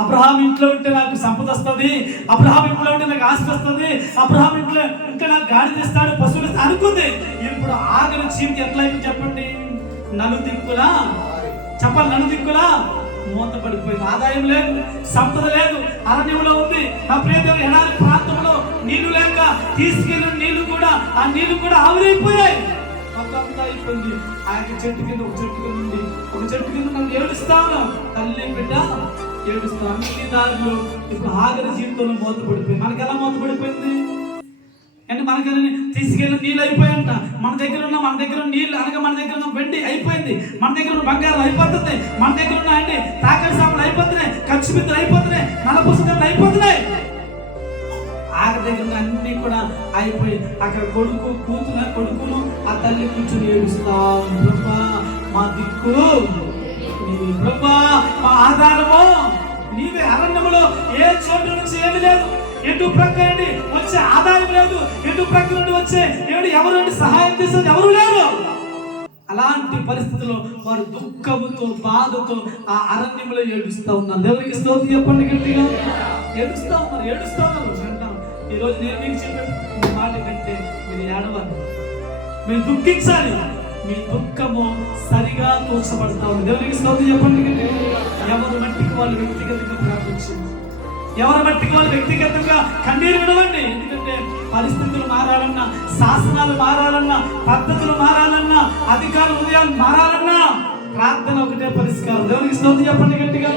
Abraham ఇంట్లో ఉంటే నాకు సంపద వస్తుంది, అబ్రహాం ఇంట్లో ఉంటే నాకు ఆస్తి వస్తుంది, అబ్రహాం ఇంట్లో ఉంటే నాకు గాడి తెస్తాడు, పశువులు అనుకుంది. ఇప్పుడు ఆఖరి జీవితం ఎట్లా అయిపోయింది చెప్పండి? నలుదిక్కులా చెప్పాలి, నలుదిక్కులా మూత పడిపోయింది. ఆదాయం లేదు, సంపద లేదు, అరణ్యంలో ఉంది. నా ప్రియదేవుడు ఎడారి ప్రాంతంలో నీళ్లు లేక తీసుకెళ్ళిన నీళ్లు కూడా ఆవిరైపోయాయి. మొత్తం అయిపోయింది. ఆ యొక్క చెట్టు కింద ఒక చెట్టు కింద నన్ను ఏడుస్తాను, తల్లి బిడ్డ ఏడుస్తాను. అన్ని దారిలో ఇప్పుడు ఆఖరి జీవితంలో మూత పడిపోయింది. మనకి ఎలా మూత పడిపోయింది అంటే మనకి తీసుకెళ్ళిన నీళ్ళు అయిపోయాయంట. మన దగ్గర ఉన్న నీళ్ళు అనగా మన దగ్గర ఉన్న వెండి అయిపోయింది, మన దగ్గర ఉన్న బంగారం అయిపోతుంది, మన దగ్గర ఉన్న అండి తాకడి సామాన్లు అయిపోతున్నాయి, ఖర్చు బిద్దలు అయిపోతున్నాయి, నలపుస్తకాలు అయిపోతున్నాయి. ఆఖరి దగ్గర అన్ని కూడా అయిపోయి అక్కడ కొడుకును ఆ తల్లి కూర్చొని ఏడుస్తాం. బ్రహ్మా మా దిక్కు నీవే, బ్రహ్మా మా ఆధారము నీవే. అరణ్యములో ఏ చోటు నుంచి ఏమి లేదు, ఎటు ప్రక్క నుండి వచ్చే ఆదాయం లేదు, ఎటు ప్రక్క నుండి వచ్చే ఎవరు సహాయం చేసేది ఎవరు లేరు. అలాంటి పరిస్థితుల్లో వారు దుఃఖముతో బాధతో ఆ అరణ్యంలో ఏడుస్తూ ఉన్నారు. దేవునికి స్తోత్రం చెప్పండి గట్టిగా. ఏడుస్తూ ఉన్నారు. ఈ రోజు నేను మీకు చెప్పే మాట కంటే మీరు ఏడవాలి, మీరు దుఃఖించాలి. మీ దుఃఖము సరిగా తోచబడతా ఉంది. దేవునికి స్తోత్రం చెప్పండి గట్టిగా. ఎవరు మట్టికి వాళ్ళు వ్యక్తిగతంగా ప్రార్థించండి, ఎవరి మట్టికి వాళ్ళు వ్యక్తిగతంగా కన్నీరు విడవండి. ఎందుకంటే పరిస్థితులు మారాలన్నా, శాసనాలు మారాలన్నా, పద్ధతులు మారాలన్నా, అధికార హృదయాలు మారాలన్నా ప్రార్థన ఒకటే పరిష్కారం. దేవునికి స్తోత్రం చెప్పండి గట్టిగా.